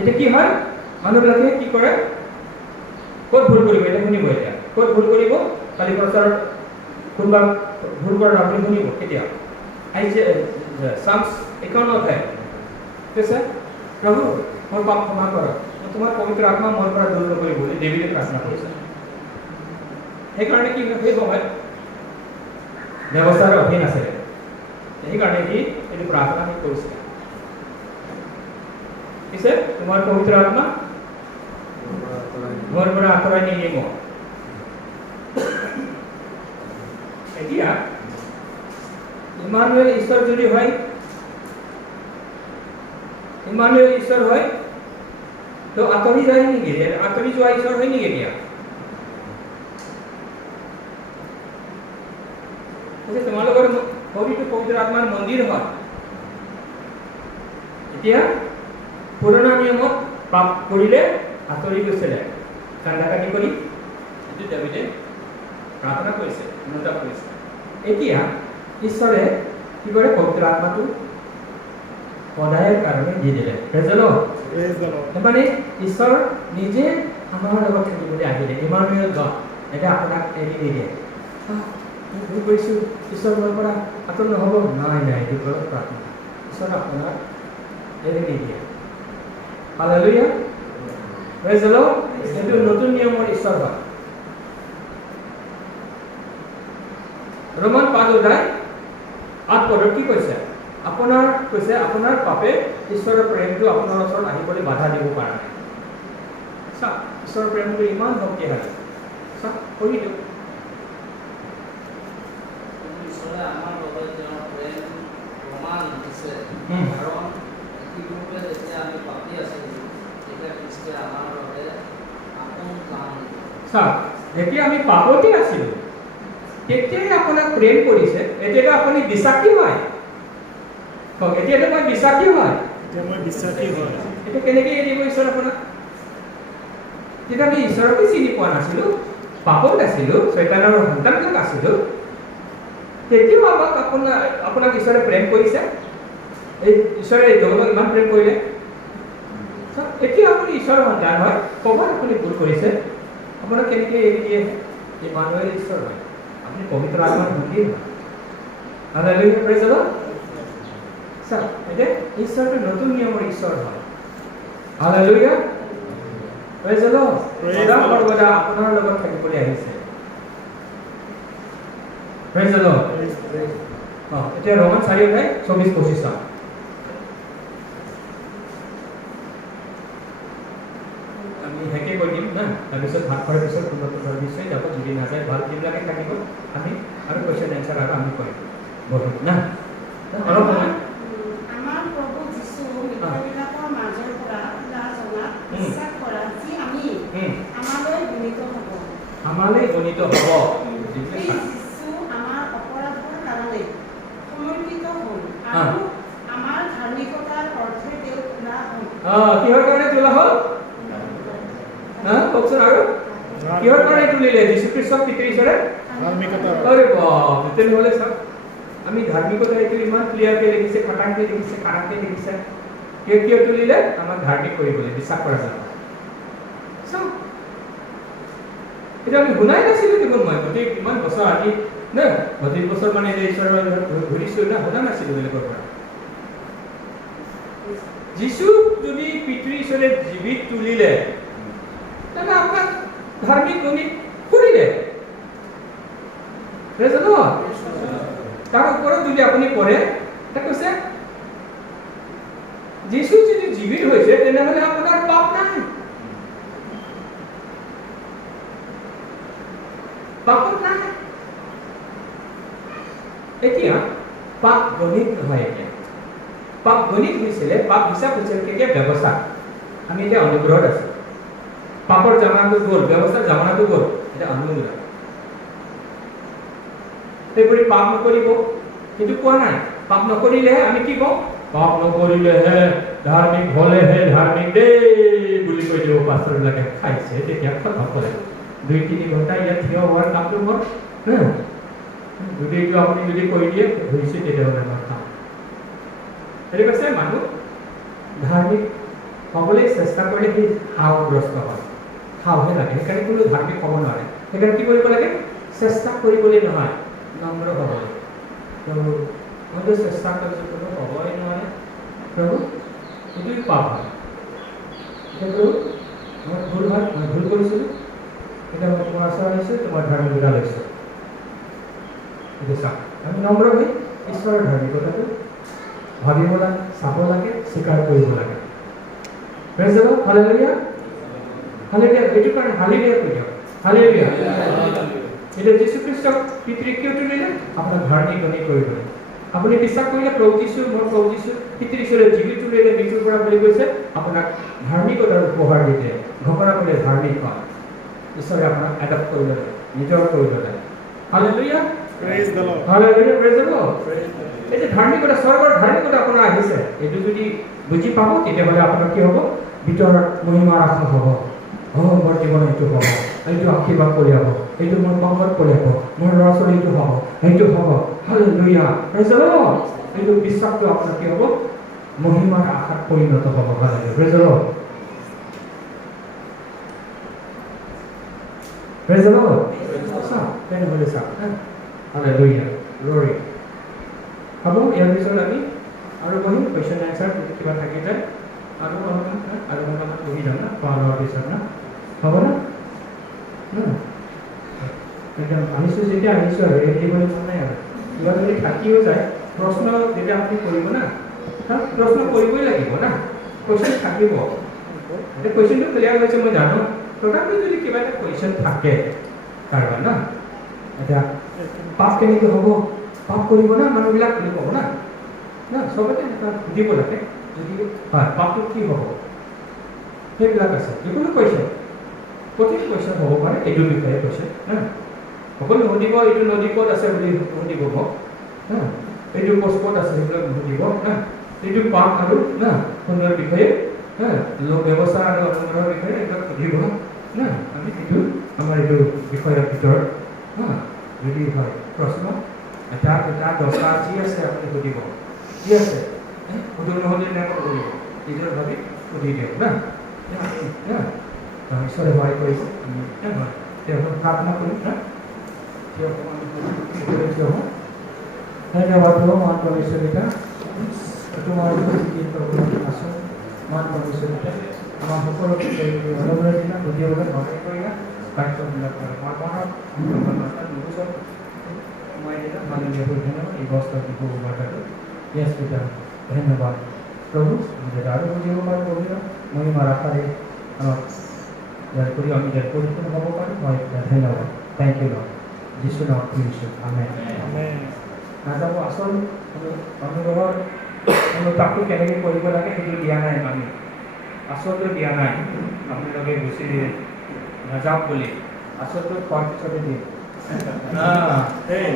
এটা কি হয় মানুহবিলাকে কি কৰে ক'ত ভুল কৰিব এটা শুনিব এতিয়া ক'ত ভুল কৰিব কালি প্ৰচাৰত কোনবা ভুল কৰা আপুনি শুনিব কেতিয়া আইছে সামস 51 অধ্যায় कैसे प्रभु मोर पाप क्षमा कर তোমার পবিত্র আত্মা মোর পৰা দূৰ নকৰি বুলি দেৱীয়ে প্ৰাৰ্থনা কৰিছে এই কাৰণে কি হয় ব্যৱস্থাৰ অধীন আছে এই কাৰণে কি এই প্ৰাৰ্থনা কৰিছে কিছে তোমাৰ পবিত্ৰ আত্মা মোৰ পৰা আঁতৰাই নিনিব এতিয়া ইমানুৱেল ঈশ্বৰ যদি হয় ইমানুৱেল ঈশ্বৰ হয় তো আঁতৰি যায় নেকি আঁতৰি যোৱা ঈশ্বৰ হয় নেকি এতিয়া তোমালোকৰ শৰীৰটো পবিত্ৰ আত্মাৰ মন্দিৰ হয় এতিয়া পুৰণা নিয়মত পাপ কৰিলে আঁতৰি গৈছিলে কান্দাকাটি কৰি এইটো দাবিদে প্ৰাৰ্থনা কৰিছে অনুতাপ কৰিছে এতিয়া ঈশ্বৰে কি কৰে পবিত্ৰ আত্মাটো সদায়ৰ কাৰণে দি দিলে প্ৰেজ দ্য লৰ্ড মানে ঈশ্বৰ নিজে আমাৰ লগত থাকিবলৈ আহিলে ইমানুৱেল গড এটা আপোনাক এৰি নিদিয়ে ভুল কৰিছোঁ ঈশ্বৰ মোৰ পৰা আঁতৰ নহ'ব নাই এইটো কৰক প্ৰাৰ্থনা ঈশ্বৰ আপোনাক এৰি নিদিয়ে হালেলুয়া প্ৰেজ দ্য লৰ্ড এইটো নতুন নিয়মৰ ঈশ্বৰ হয় ৰোমান 5 অধ্যায় 8 পদত কি কৈছে আপোনাৰ পাপে ঈশ্বৰৰ প্ৰেমটো আপোনাৰ ওচৰত আহিবলৈ বাধা দিব পৰা নাই চাওক ঈশ্বৰৰ প্ৰেমটো ইমান শক্তিশালী চাওক কৰি দিয়ক ঈশ্বৰে আমাৰ লগত তেওঁৰ প্ৰেম প্ৰমাণ দিছে কাৰণ ইতিপূৰ্বে যেতিয়া আমি পাপী আছিলোঁ তেতিয়া খ্ৰীষ্টে আমাৰ বাবে আপোন প্ৰাণ দিলে চাওক যেতিয়া আমি পাপতে আছিলোঁ তেতিয়াই আপোনাক প্ৰেম কৰিছে এতিয়াতো আপুনি বিশ্বাসী হয় এতিয়াতো মই বিশ্বাসী হয় এইটো কেনেকৈ এৰিব ঈশ্বৰ আপোনাক যেতিয়া আমি ঈশ্বৰকে চিনি পোৱা নাছিলোঁ পাপত আছিলোঁ শয়তানৰ সন্তানক আছিলোঁ তেতিয়াও আপোনাক ঈশ্বৰে প্ৰেম কৰিছে এই ঈশ্বৰে জগতক ইমান প্ৰেম কৰিলে এতিয়া আপুনি ঈশ্বৰৰ সন্তান হয় ক'ৰবাত আপুনি ভুল কৰিছে আপোনাক কেনেকৈ এৰি দিয়ে ইমানুৱেল ঈশ্বৰ হয় আপুনি পবিত্ৰ আত্মাৰ মন্দিৰ হয় হালেলুয়া প্ৰেজ দ্য লৰ্ড চাওক এতিয়া ঈশ্বৰটো নতুন নিয়মৰ ঈশ্বৰ হয় হালেলুয়া প্ৰেজ দ্য লৰ্ড সদায় আপোনাৰ লগত থাকিবলৈ আহিছে প্ৰেজ দ্য লৰ্ড এতিয়া ৰোমান 4 অধ্যায় 24-25 আমি হেকে কৈ দিম না তাৰপিছত ভাত খোৱাৰ পিছত কোনোবা নিশ্চয় যাব যদি নাযায় ভাল যিবিলাকে থাকিব আমি আৰু কুৱেশ্যন এনচাৰ আৰু আমি কৰিম বহো না অলপ সময় আমাৰ প্ৰভু যীশু মৃতবিলাকৰ মাজৰ পৰা জনাত বিশ্বাস কৰা যি আমি আমালৈ গণিত হ'ব যীশু আমাৰ অপৰাধৰ কাৰণে সমৰ্পিত হ'ল আৰু আমাৰ ধাৰ্মিকতাৰ অৰ্থে তেওঁ তোলা হ'ল কিহৰ কাৰণে তোলা হ'ল কওকচোন আৰু কিহৰ কাৰণে তুলিলে যীশু খ্ৰীষ্টক পিতৃ ঈশ্বৰে ধাৰ্মিকতা আৰে বাপ তেতিয়াহ'লে চাওক আমি ধাৰ্মিকতা এইটো ইমান ক্লিয়াৰকৈ লিখিছে খটাংকৈ লিখিছে খাৰাংকৈ লিখিছে কিয় তুলিলে আমাক ধাৰ্মিক কৰিবলৈ বিশ্বাস কৰা যায় চাওক এতিয়া আমি শুনাই নাছিলোঁ দেখোন মই গোটেই কিমান বছৰ আজি না 32 বছৰ মানে ঈশ্বৰৰ ঘূৰিছোঁ না শুনা নাছিলোঁ বেলেগৰ পৰা যীশু যদি পিতৃ ঈশ্বৰে জীৱিত তুলিলে তেনে আপোনাক ধাৰ্মিক গণিত কৰিলে তাৰ ওপৰত যদি আপুনি পঢ়ে তাক কৈছে যীশু যদি জীৱিত হৈছে তেনেহ'লে আপোনাৰ পাপ নাই পাপত নাই এতিয়া পাপ গণিত নহয় এতিয়া পাপ গণিত হৈছিলে পাপ হিচাপ হৈছিল কেতিয়া ব্যৱস্থা আমি এতিয়া অনুগ্ৰহত আছোঁ পাপৰ জামানাটো গ'ল ব্যৱস্থাৰ জামানাটো গ'ল এতিয়া অনুগ্ৰহ সেইবুলি পাপ নকৰিব কিন্তু কোৱা নাই পাপ নকৰিলেহে আমি কি কওঁ পাপ নকৰিলেহে ধাৰ্মিক হ'লেহে ধাৰ্মিক দেই বুলি কৈ দিব পাষ্টৰবিলাকে খাইছে তেতিয়া খতম কৰে 2-3 ঘণ্টা ইয়াত থিয় হোৱাৰ কামটো মোৰ যদি এইটো আপুনি যদি কৈ দিয়ে হৈছে তেতিয়াহ'লে আমাৰ কাম সেইটো কৈছে মানুহ ধাৰ্মিক হ'বলৈ চেষ্টা কৰিলে সি হাওগ্ৰস্ত হয়, হাওহে লাগে, সেইকাৰণে কোনো ধাৰ্মিক হ'ব নোৱাৰে। সেইকাৰণে কি কৰিব লাগে? চেষ্টা কৰিবলৈ নহয়, নম্ৰ হ'বলৈ। প্ৰভু মইতো চেষ্টা কৰিছোঁ, কোনো হ'বই নোৱাৰে প্ৰভু, এইটোৱে পাপ হয়। এতিয়া প্ৰভু মই ভুল হয়, মই ভুল কৰিছিলোঁ, এতিয়া মই তোমাৰ ওচৰত আহিছোঁ, তোমাৰ ধাৰ্মিকতা লৈছোঁ। এতিয়া চাওক, আমি নম্ৰ হৈ ঈশ্বৰৰ ধাৰ্মিকতাটো ভাবিব লাগে, চাব লাগে, স্বীকাৰ কৰিব লাগে। Praise the lord, hallelujah, hallelujah. এইটো কাৰণে হালেলুয়া কৈ দিয়ক, হালেলুয়া। এতিয়া যীশু খ্ৰীষ্টক পিতৃ কিয় তুলিলে? আপোনাক ধাৰ্মিক ধনী কৰিবলৈ। আপুনি বিশ্বাস কৰিলে প্ৰভু যীশু, মোৰ প্ৰভু যীশু পিতৃ ঈশ্বৰে জীৱিত তুলিলে মৃত্যুৰ পৰা বুলি কৈছে, আপোনাক ধাৰ্মিকতাৰ উপহাৰ দিলে, ঘোষণা কৰিলে ধাৰ্মিক হয়। ঈশ্বৰে আপোনাক এডপ্ট কৰি ল'লে, নিজৰ কৰি ল'লে। Hallelujah, Praise the Lord. Hallelujah, praise the lord. Praise the Lord. এই যে ধাৰ্মিকতা, স্বৰ্গৰ ধাৰ্মিকতা আপোনাৰ আহিছে, এইটো যদি বুজি পাব, তেতিয়াহ'লে আপোনাৰ কি হ'ব? ভিতৰত মহিমাৰ আশা হ'ব। মোৰ জীৱন এইটো হ'ব, এইটো আশীৰ্বাদ কঢ়িয়াব, এইটো মোৰ সংকট কঢ়িয়াব, মোৰ ল'ৰা ছোৱালী এইটো হ'ব, সেইটো হ'ব। Hallelujah, praise the lord. এইটো বিশ্বাসটো আপোনাৰ কি হ'ব? মহিমাৰ আশাত পৰিণত হ'ব। Hallelujah, praise the lord. Praise the lord. চাওক, তেনেহ'লে চাওক, হালেলুয়া, গ্লৰি। হ'ব, ইয়াৰ পিছত আমি আৰু বহিম, কুৱেশ্যন এনচাৰ যদি কিবা থাকি যায় আৰু অলপমান বহি যাম না, খোৱা লোৱাৰ পিছত না, হ'ব না? একদম আহিছোঁ যেতিয়া আহিছোঁ আৰু এই দিবলৈ মন নাই আৰু কিবা যদি থাকিও যায়, প্ৰশ্ন যেতিয়া আপুনি কৰিব না, প্ৰশ্ন কৰিবই লাগিব না, কুৱেশ্যন থাকিব। এতিয়া কুৱেশ্যনটো ক্লিয়াৰ হৈছে মই জানো, তথাপি যদি কিবা এটা কুৱেশ্যন থাকে কাৰোবাৰ না, এতিয়া পাপ কেনেকৈ হ'ব? পাপ কৰিব না মানুহবিলাক বুলি ক'ব না, চবতে এটা সুধিব লাগে, যদি হয় পাপটো কি হ'ব, সেইবিলাক আছে। যিকোনো কুৱেশ্যন, প্ৰতিটো কুৱেশ্যন হ'ব পাৰে, এইটোৰ বিষয়ে কুৱেশ্যন না, সকলো নুসুধিব এইটো নদী ক'ত আছে বুলি সুধিব মোক না, এইটো পোষ্ট ক'ত আছে সেইবিলাক নুসুধিব না, এইটো পাপ আৰু না সুন্দৰ বিষয়ে লোক ব্যৱস্থা আৰু অনুগ্ৰহৰ বিষয়ে এইবিলাক সুধিব না। আমি এইটো আমাৰ এইটো বিষয়ৰ ভিতৰত যদি হয় প্ৰশ্ন এটা 10টা যি আছে আপুনি সুধিব, কি আছে সুধো নহ'লে এনেকৈ সুধিব, নিজৰ ভাবি সুধি দিয়ক না। ঈশ্বৰে সহায় কৰিছে, আমি তেওঁক প্ৰাৰ্থনা কৰিম না। ধন্যবাদ মান পৰমেশ্বৰিতা, তোমাৰ আছো মান পৰমেশ্বৰিতা, আমাৰ সকলোকে অনুগ্ৰহ দিলা, বুজিবলৈ সহায় কৰিলা, কাৰ্যবিলাক আমাৰ মনত নুবুজক সোমাই দিলা। হালেলুয়া, ধন্যবাদ। এই বস্ত্ৰ বিহু বাৰ্তাটো ইয়েছ পিতা, ধন্যবাদ প্ৰভু, যাতে আৰু বুজিব পাৰোঁ গভীৰ মহিমাৰ আশাৰে আমাক ইয়াৰ কৰি আমি ইয়াৰ পৰিপূৰ্ণ হ'ব পাৰোঁ। হয় ধন্যবাদ, থেংক ইউ লৰ্ড, যীশু নামত খুজিছোঁ, আমেন। নাজানো আচল অনুগ্ৰহৰ অনুতাপটো কেনেকৈ কৰিব লাগে সেইটো দিয়া নাই, আমি আচলটো দিয়া নাই, আপোনালোকে গুচি দিয়ে নাযাওক বুলি, আচলটো খোৱাৰ পিছতে দিয়ে।